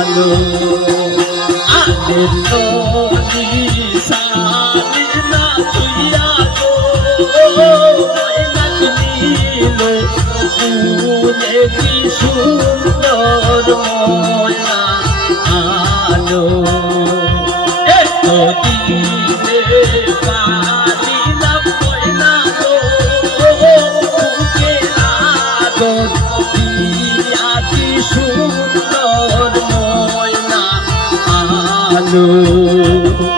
আলো আদের Thank you. হলো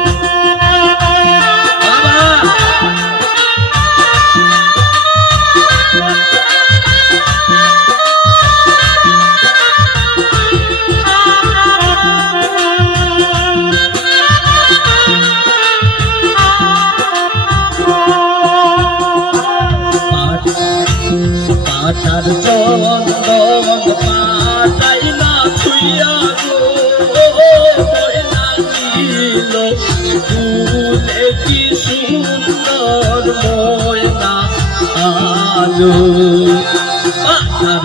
I'm not a হলো কি সুন্দর ময়না আলো? তার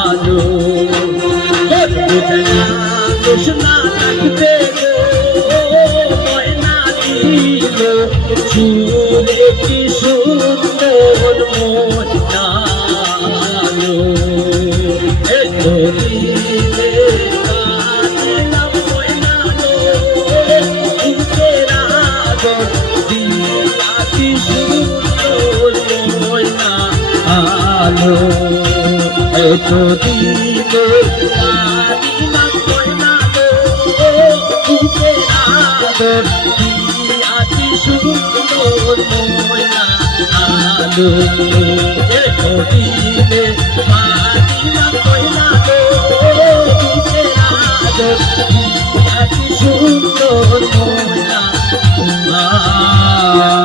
আলো কৃষ্ণা থাকতে আলো। এতদিন আলো। এতদিনে মাটিমা কইনা গো। সুন্দর ময়না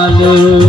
আলো।